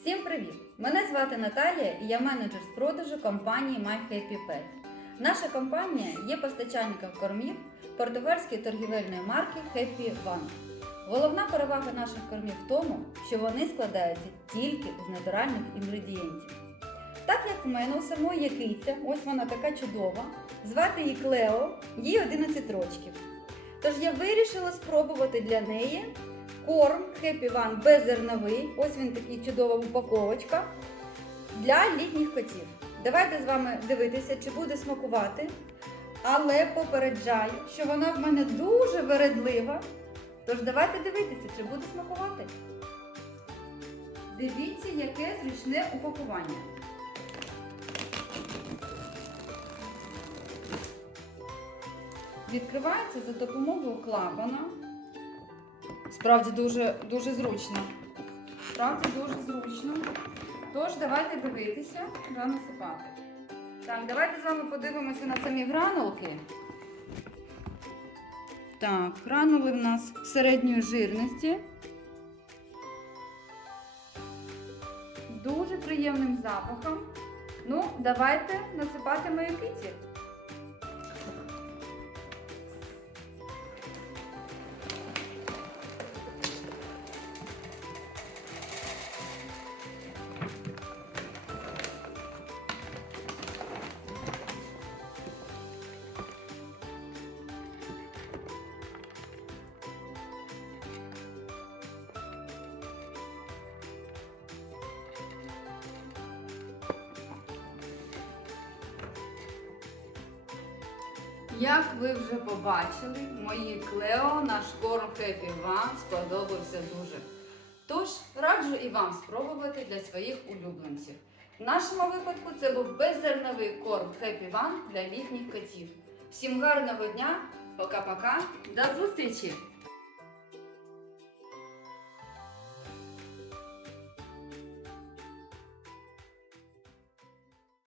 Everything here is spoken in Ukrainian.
Всім привіт! Мене звати Наталія і я менеджер з продажу компанії My Happy. Наша компанія є постачальником кормів португальської торгівельної марки Happy One. Головна перевага наших кормів в тому, що вони складаються тільки з натуральних інгредієнтів. Так як в мене у самої є киця, ось вона така чудова, звати її Клео, їй 11 років. Тож я вирішила спробувати для неї корм Happy One беззерновий. Ось він такий чудова упаковочка для літніх котів. Давайте з вами дивитися, чи буде смакувати. Але попереджаю, що вона в мене дуже вередлива. Тож давайте дивитися, чи буде смакувати. Дивіться, яке зручне упакування. Відкривається за допомогою клапана. Справді дуже, дуже зручно. Справді дуже зручно. Тож, давайте дивитися, да, насипати. Так, давайте з вами подивимося на самі гранулки. Так, гранули в нас середньої жирності. Дуже приємним запахом. Ну, давайте насипати мою киті. Як ви вже побачили, мої Клео наш корм Happy One сподобався дуже. Тож раджу і вам спробувати для своїх улюбленців. В нашому випадку це був беззерновий корм Happy One для літніх котів. Всім гарного дня, пока-пока, до зустрічі!